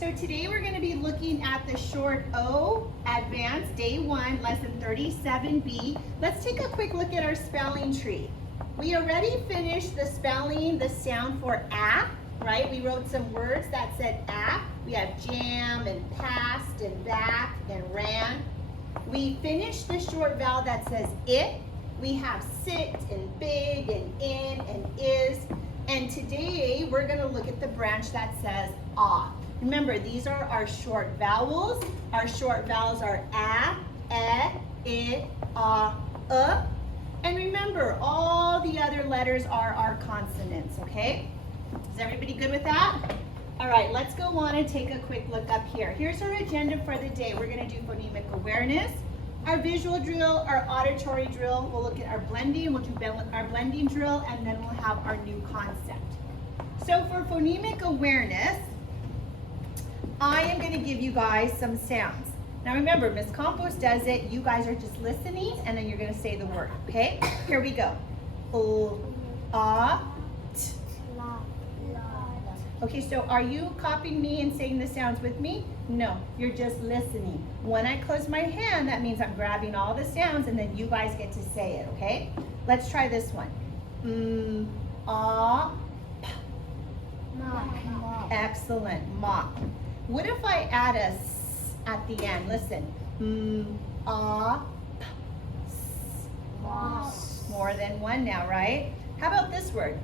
So today we're going to be looking at the short O, Advanced, Day 1, Lesson 37B. Let's take a quick look at our spelling tree. We already finished the spelling, the sound for a, right? We wrote some words that said a. We have jam and passed and back and ran. We finished the short vowel that says it. We have sit and big and in and is. And today we're going to look at the branch that says ah. Remember, these are our short vowels. Our short vowels are a, e, I, and remember, all the other letters are our consonants, okay? Is everybody good with that? All right, let's go on and take a quick look up here. Here's our agenda for the day. We're going to do phonemic awareness, our visual drill, our auditory drill. We'll look at our blending. We'll do our blending drill, and then we'll have our new concept. So for phonemic awareness, I am going to give you guys some sounds. Now remember, Miss Campos does it. You guys are just listening, and then you're going to say the word, okay? Here we go. T. Okay, so are you copying me and saying the sounds with me? No, you're just listening. When I close my hand, that means I'm grabbing all the sounds, and then you guys get to say it, okay? Let's try this one. Excellent. Mop. What if I add a s at the end? Listen. More than one now, right? How about this word?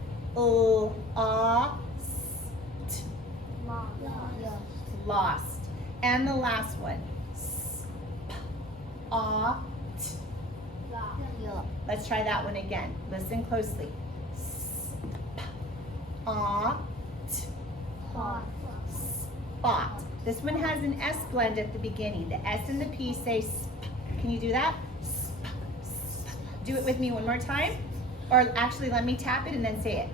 Lost. And the last one. Let's try that one again. Listen closely. Spot. This one has an S blend at the beginning. The S and the P say sp. Can you do that? Sp. Do it with me one more time. Or actually, let me tap it and then say it.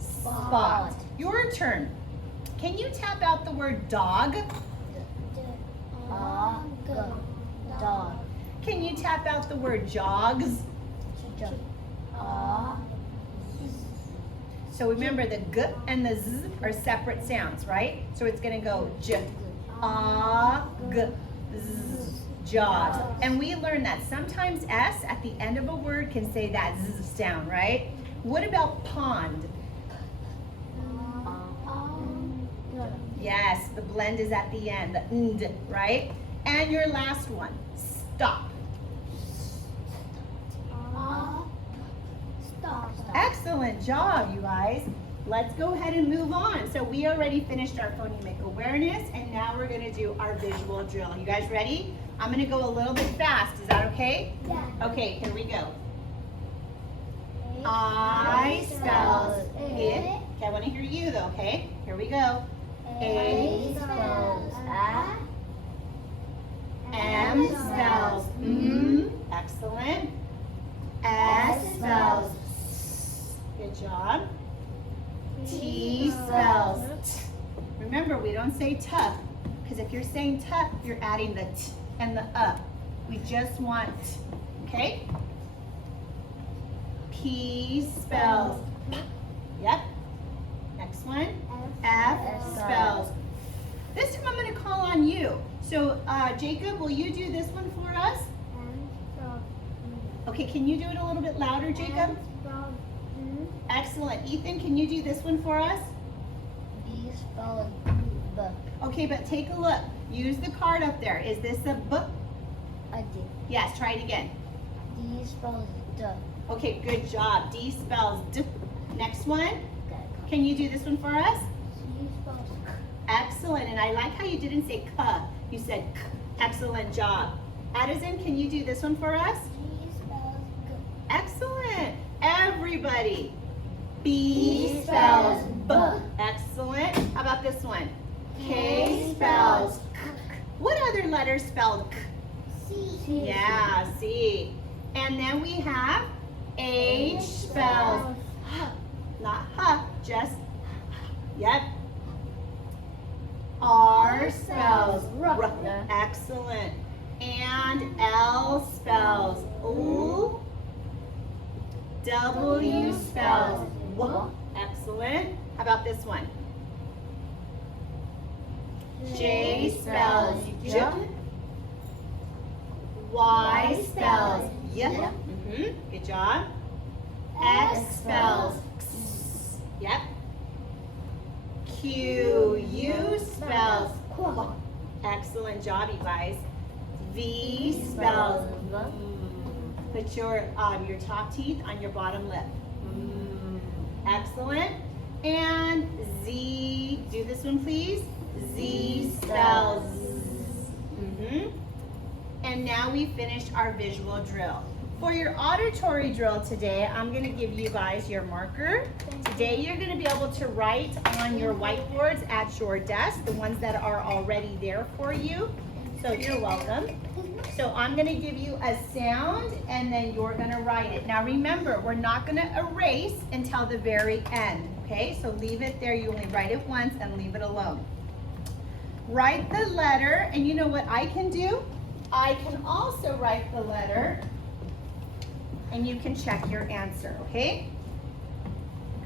Spot. Your turn. Can you tap out the word dog? Dog. Can you tap out the word jogs? So remember, the g and the z are separate sounds, right? So it's going to go j, g, z, jogs. And we learned that sometimes S at the end of a word can say that z sound, right? What about pond? Yes, the blend is at the end, the nd, right? And your last one, stop. Excellent job, you guys. Let's go ahead and move on. So we already finished our phonemic awareness, and now we're going to do our visual drill. You guys ready? I'm going to go a little bit fast. Is that okay? Yeah. Okay, here we go. I spells it. Okay, I want to hear you though, okay? Here we go. A spells a. M spells excellent. S spells s. Good job. T spells t. Remember, we don't say t, because if you're saying t, you're adding the t and the We just want t, okay? P spells p. Yep. Next one. F spells. This time I'm going to call on you. So, Jacob, will you do this one for us? Okay, can you do it a little bit louder, Jacob? Excellent. Ethan, can you do this one for us? B spells b. Okay, but take a look. Use the card up there. Is this a b? I did. Yes, try it again. D spells d. Okay, good job. D spells d. Next one. Can you do this one for us? C spells k. Excellent. And I like how you didn't say k. You said k. Excellent job. Addison, can you do this one for us? G spells g. Excellent. Everybody. B spells b. Excellent. How about this one? K spells k. What other letter spelled k? C. Yeah, C. And then we have H spells h. Not h, just h. Yep. R spells r. Excellent. And L spells oo. W spells w. Excellent. How about this one? J spells J. Y spells Y. Good job. X spells X. Yep. U spells Qu. Excellent job, you guys. V spells Put your top teeth on your bottom lip. Excellent. And Z, do this one please. Z spells Z. And now we finished our visual drill. For your auditory drill today, I'm going to give you guys your marker. Today you're going to be able to write on your whiteboards at your desk, the ones that are already there for you. So you're welcome. So I'm going to give you a sound and then you're going to write it. Now remember, we're not going to erase until the very end, okay? So leave it there. You only write it once and leave it alone. Write the letter, and you know what I can do? I can also write the letter and you can check your answer, okay?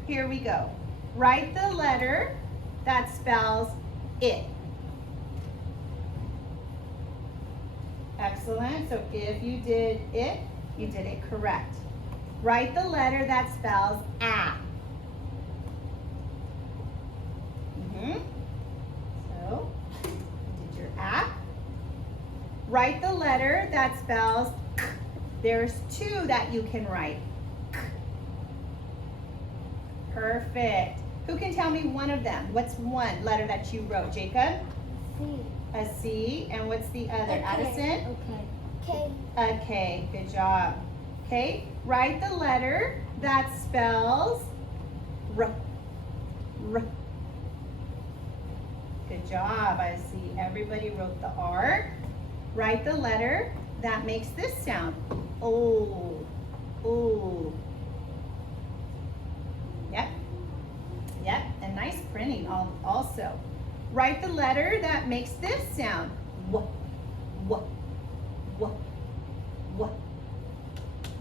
Here we go. Write the letter that spells it. Excellent. So if you did it, you did it correct. Write the letter that spells a. So, you did your a. Write the letter that spells k. There's two that you can write. K. Perfect. Who can tell me one of them? What's one letter that you wrote, Jacob? C. A C. And what's the other? Addison? K. A K. Good job. Okay. Write the letter that spells R. R. Good job. I see everybody wrote the R. Write the letter that makes this sound. O. O. Yep. Yep. And nice printing also. Write the letter that makes this sound. W. W. W. W.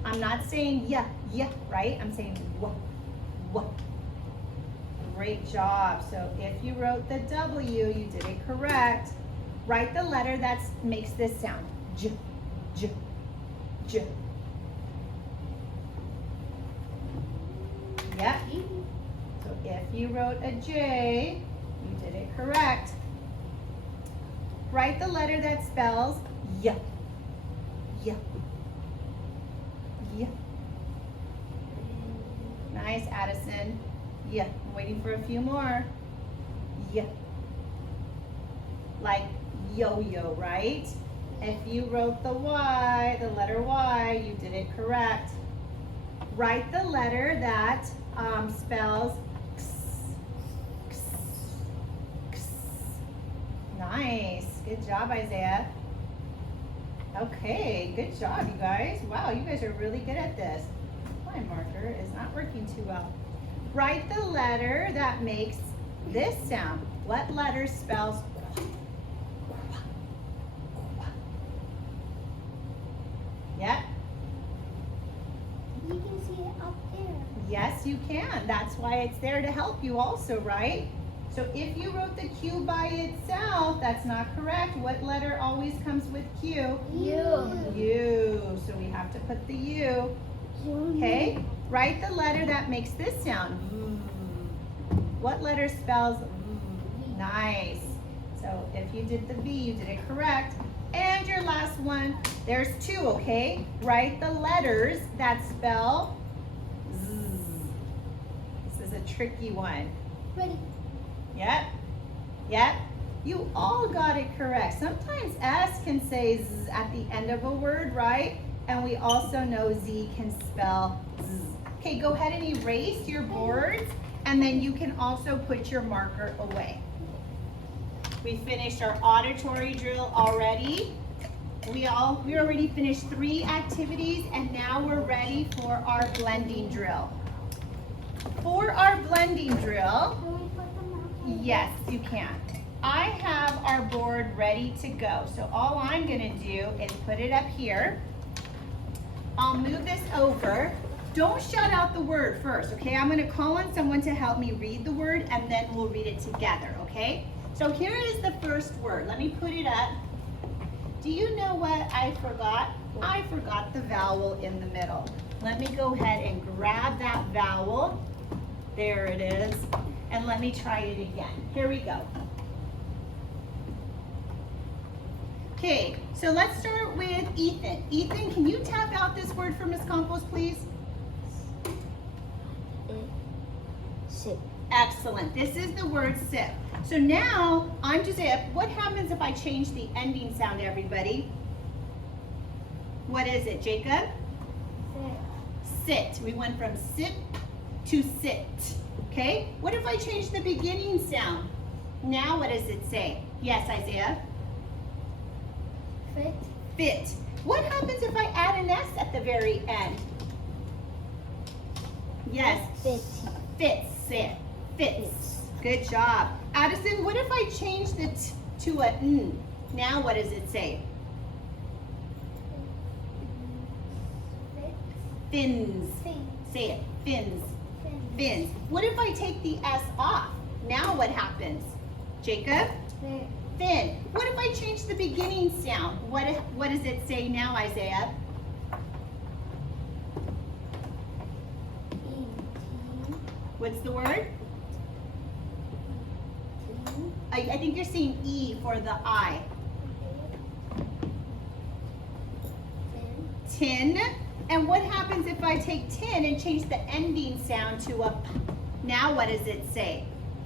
I'm not saying yeah, right? I'm saying w. W. Great job. So if you wrote the W, you did it correct. Write the letter that makes this sound. J. J. J. Yep. So if you wrote a J, you did it correct. Write the letter that spells Y. Y. Y. Nice, Addison. Y. I'm waiting for a few more. Y. Like yo-yo, right? If you wrote the Y, the letter Y, you did it correct. Write the letter that spells X. X. X. Nice. Good job, Isaiah. Okay, good job, you guys. Wow, you guys are really good at this. My marker is not working too well. Write the letter that makes this sound. What letter spells Qu? Yep. You can see it up there. Yes, you can. That's why it's there to help you also, right? So if you wrote the Q by itself, that's not correct. What letter always comes with Q? U. U. So we have to put the U. Okay? Write the letter that makes this sound. What letter spells V? Nice. So if you did the V, you did it correct. And your last one, there's two, okay? Write the letters that spell Z. This is a tricky one. Ready. Yep. Yep. You all got it correct. Sometimes S can say Z at the end of a word, right? And we also know Z can spell Z. Okay, go ahead and erase your boards, and then you can also put your marker away. We finished our auditory drill already. We already finished 3 activities, and now we're ready for our blending drill. For our blending drill, Can we put them out? yes, you can. I have our board ready to go. So all I'm gonna do is put it up here. I'll move this over. Don't shout out the word first, okay? I'm gonna call on someone to help me read the word, and then we'll read it together, okay? So here is the first word. Let me put it up. Do you know what I forgot? I forgot the vowel in the middle. Let me go ahead and grab that vowel. There it is. And let me try it again. Here we go. Okay, so let's start with Ethan. Ethan, can you tap out this word for Miss Campos, please? Sip. Excellent. This is the word sip. So now, on to zip. What happens if I change the ending sound, everybody? What is it, Jacob? Sit. We went from sip to sit. Okay? What if I change the beginning sound? Now what does it say? Yes, Isaiah? Fit. Fit. What happens if I add an S at the very end? Yes. Fit. Fits. Say it. Fits. Good job. Addison, what if I change the T to a N? Now what does it say? Fins. Say it. Fins. Fins. What if I take the S off? Now what happens? Jacob? Fin. What if I change the beginning sound? What does it say now, Isaiah? What's the word? I think you're saying E for the I. Tin. And what happens if I take tin and change the ending sound to a P? Now what does it say?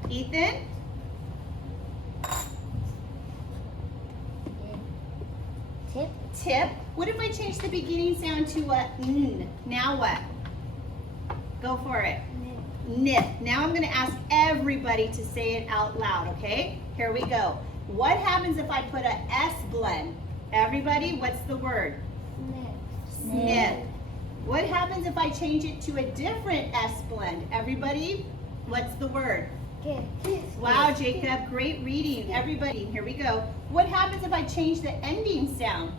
Ethan? Tip. Tip. What if I change the beginning sound to a N? Now what? Go for it. Nip. Now I'm going to ask everybody to say it out loud, okay? Here we go. What happens if I put a S blend? Everybody, what's the word? Snip. What happens if I change it to a different S blend? Everybody, what's the word? Wow, Jacob, great reading. Everybody, here we go. What happens if I change the ending sound?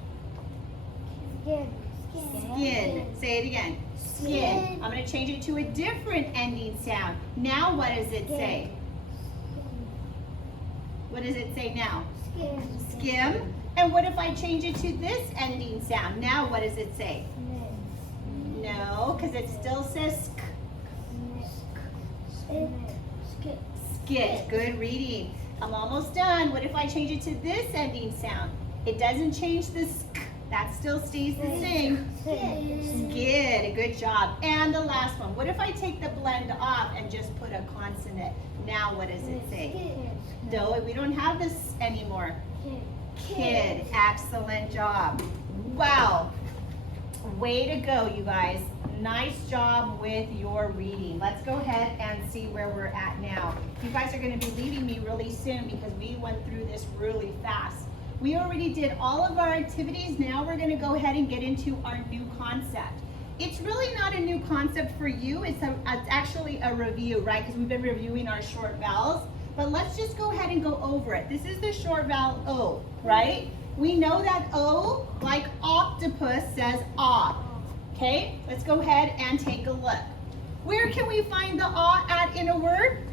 Skin. Say it again. Skin. I'm going to change it to a different ending sound. Now what does it say? What does it say now? Skim. And what if I change it to this ending sound? Now what does it say? No, because it still says sk. Skit. Good reading. I'm almost done. What if I change it to this ending sound? It doesn't change the sk. That still stays the same. Skid. Good job. And the last one. What if I take the blend off and just put a consonant? Now what does it say? No, we don't have this anymore. Kid. Excellent job. Wow. Way to go, you guys. Nice job with your reading. Let's go ahead and see where we're at now. You guys are going to be leaving me really soon because we went through this really fast. We already did all of our activities. Now we're going to go ahead and get into our new concept. It's really not a new concept for you. It's actually a review, right? Because we've been reviewing our short vowels. But let's just go ahead and go over it. This is the short vowel O, right? We know that O, like octopus, says ah. Okay, let's go ahead and take a look. Where can we find the ah at in a word?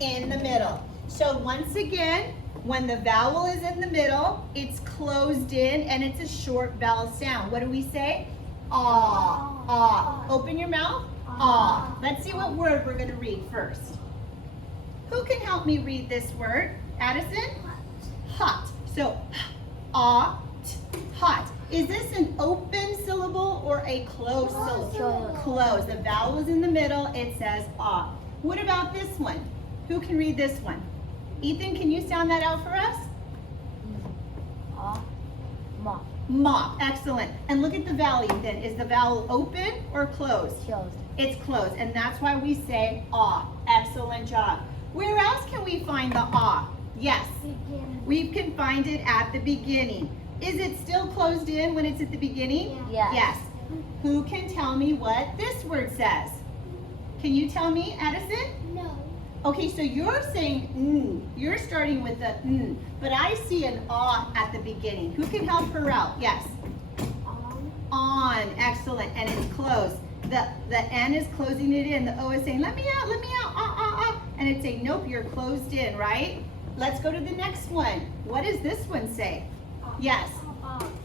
In the middle. So once again, when the vowel is in the middle, it's closed in and it's a short vowel sound. What do we say? Ah, ah. Open your mouth. Ah. Let's see what word we're going to read first. Who can help me read this word? Addison? Hot. So, ah, hot. Is this an open syllable or a closed syllable? Closed. The vowel is in the middle. It says ah. What about this one? Who can read this one? Ethan, can you sound that out for us? Mop. Mop. Excellent. And look at the vowel, Ethan. Is the vowel open or closed? Closed. It's closed. And that's why we say ah. Excellent job. Where else can we find the ah? Yes. We can find it at the beginning. Is it still closed in when it's at the beginning? Yes. Yes. Who can tell me what this word says? Can you tell me, Addison? No. Okay, so you're saying n. You're starting with the n. But I see an ah at the beginning. Who can help her out? Yes. On. Excellent. And it's closed. The N is closing it in. The O is saying, let me out, ah, ah, ah. And it's saying, nope, you're closed in, right? Let's go to the next one. What does this one say? Yes.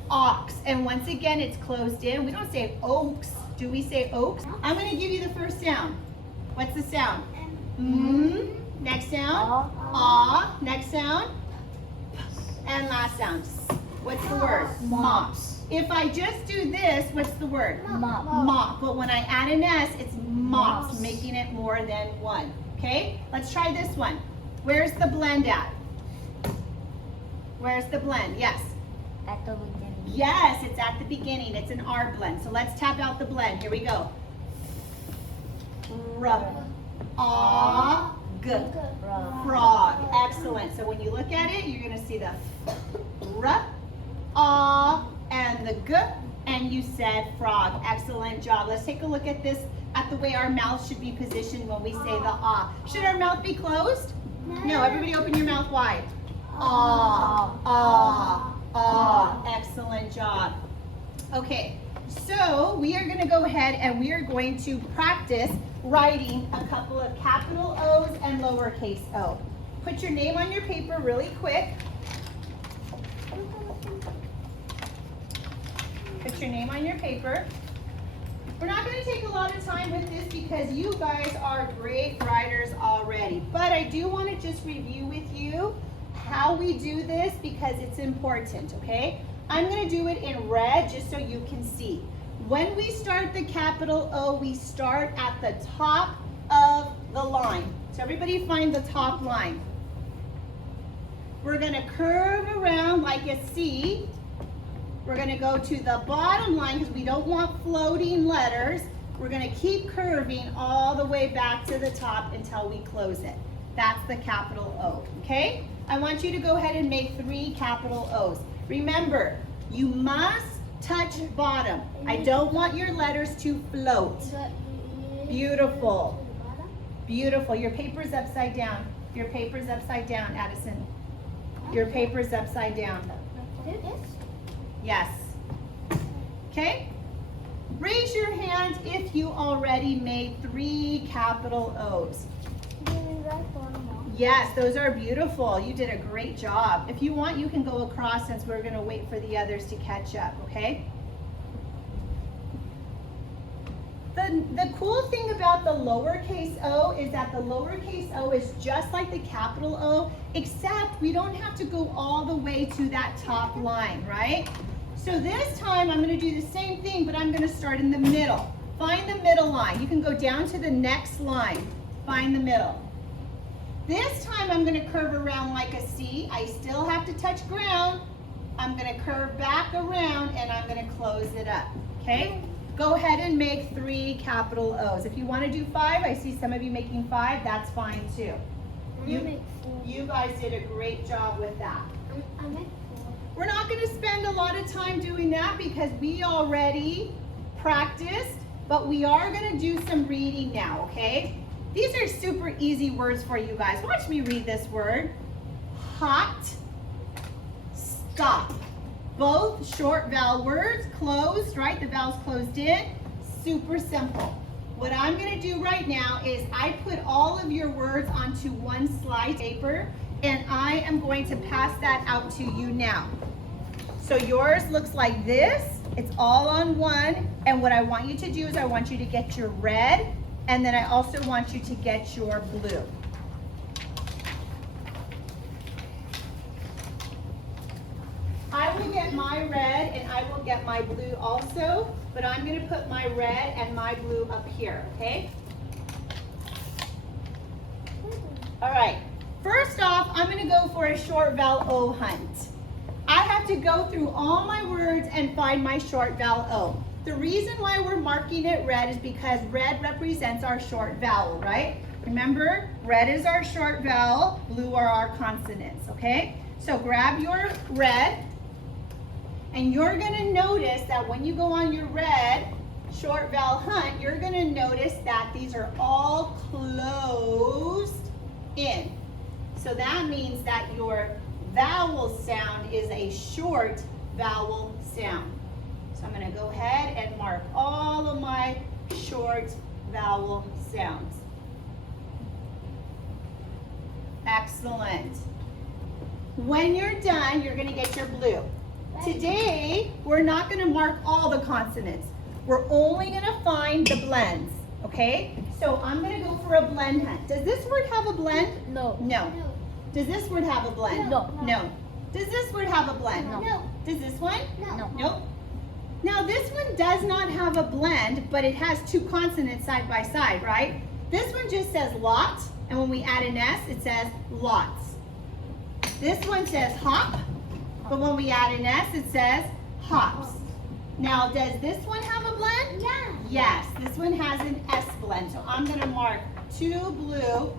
Ox. And once again, it's closed in. We don't say oaks. Do we say oaks? I'm going to give you the first sound. What's the sound? Next sound? Ah. Next sound? And last sound. What's the word? Mops. If I just do this, what's the word? Mop. Mop. But when I add an S, it's mops, Mops. making it more than one. Okay? Let's try this one. Where's the blend at? Where's the blend? Yes. At the beginning. Yes, it's at the beginning. It's an R blend. So let's tap out the blend. Here we go. R. Ah. G. Frog. Excellent. So when you look at it, you're going to see the R, ah, and the G, and you said frog. Excellent job. Let's take a look at this, at the way our mouth should be positioned when we say the ah. Should our mouth be closed? No. Everybody open your mouth wide. Ah, ah, ah. Excellent job. Okay, so we are going to go ahead and we are going to practice writing a couple of capital O's and lowercase o. Put your name on your paper really quick. Put your name on your paper. We're not going to take a lot of time with this because you guys are great writers already. But I do want to just review with you how we do this because it's important, okay? I'm going to do it in red just so you can see. When we start the capital O, we start at the top of the line. So everybody find the top line. We're going to curve around like a C. We're going to go to the bottom line because we don't want floating letters. We're going to keep curving all the way back to the top until we close it. That's the capital O, okay? I want you to go ahead and make 3 capital O's. Remember, you must touch bottom. I don't want your letters to float. Beautiful. Beautiful. Your paper's upside down. Your paper's upside down, Addison. Your paper's upside down. Yes. Okay? Raise your hand if you already made 3 capital O's. Yes, those are beautiful. You did a great job. If you want, you can go across since we're going to wait for the others to catch up, okay? The cool thing about the lowercase o is that the lowercase o is just like the capital O, except we don't have to go all the way to that top line, right? So this time I'm going to do the same thing, but I'm going to start in the middle. Find the middle line. You can go down to the next line. Find the middle. This time I'm going to curve around like a C. I still have to touch ground. I'm going to curve back around and I'm going to close it up, okay? Go ahead and make 3 capital O's. If you want to do 5, I see some of you making 5, that's fine too. You guys did a great job with that. We're not going to spend a lot of time doing that because we already practiced, but we are going to do some reading now, okay? These are super easy words for you guys. Watch me read this word. Hot, stop. Both short vowel words, closed, right? The vowel's closed in. Super simple. What I'm going to do right now is I put all of your words onto one slide paper and I am going to pass that out to you now. So yours looks like this. It's all on one. And what I want you to do is I want you to get your red and then I also want you to get your blue. I will get my red and I will get my blue also, but I'm going to put my red and my blue up here, okay? All right, first off, I'm going to go for a short vowel O hunt. I have to go through all my words and find my short vowel O. The reason why we're marking it red is because red represents our short vowel, right? Remember, red is our short vowel, blue are our consonants, okay? So grab your red, and you're going to notice that when you go on your red short vowel hunt, you're going to notice that these are all closed in. So that means that your vowel sound is a short vowel sound. So I'm going to go ahead and mark all of my short vowel sounds. Excellent. When you're done, you're gonna get your blue. Today, we're not gonna mark all the consonants. We're only gonna find the blends, okay? So I'm gonna go for a blend hunt. Does this word have a blend? No. No. Does this word have a blend? No. No. Does this word have a blend? No. Does this one? No. Nope. Now this one does not have a blend, but it has two consonants side by side, right? This one just says lot, and when we add an S, it says lots. This one says hop, but when we add an S, it says hops. Now, does this one have a blend? Yeah. Yes, this one has an S blend. So I'm gonna mark 2 blue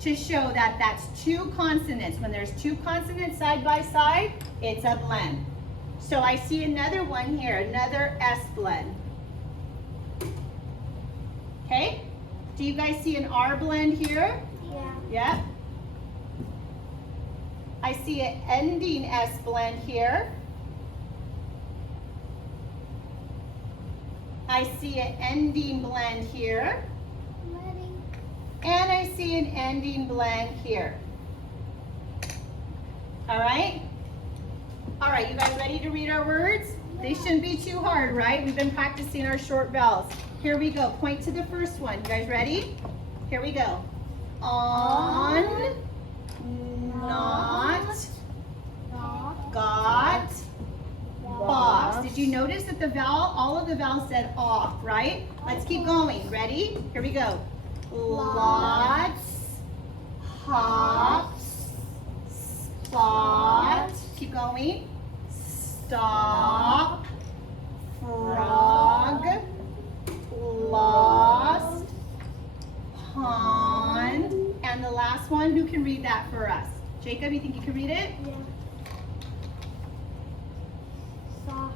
to show that that's two consonants. When there's two consonants side by side, it's a blend. So I see another one here, another S blend. Okay? Do you guys see an R blend here? Yeah. Yep. I see an ending S blend here. I see an ending blend here. And I see an ending blend here. All right? All right, you guys ready to read our words? They shouldn't be too hard, right? We've been practicing our short vowels. Here we go. Point to the first one. You guys ready? Here we go. On, not, got, box. Did you notice that the vowel, all of the vowels said off, right? Let's keep going. Ready? Here we go. Lots, hops, spot. Keep going. Stop, frog, lost, pond, and the last one, who can read that for us? Jacob, you think you can read it? Yeah. Soft.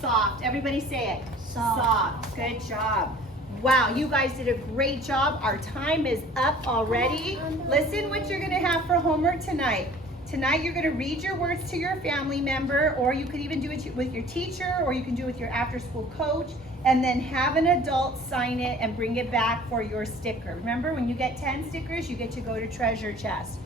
Soft. Everybody say it. Soft. Good job. Wow, you guys did a great job. Our time is up already. Listen what you're going to have for homework tonight. Tonight you're going to read your words to your family member, or you could even do it with your teacher, or you can do it with your after-school coach, and then have an adult sign it and bring it back for your sticker. Remember, when you get 10 stickers, you get to go to treasure chest.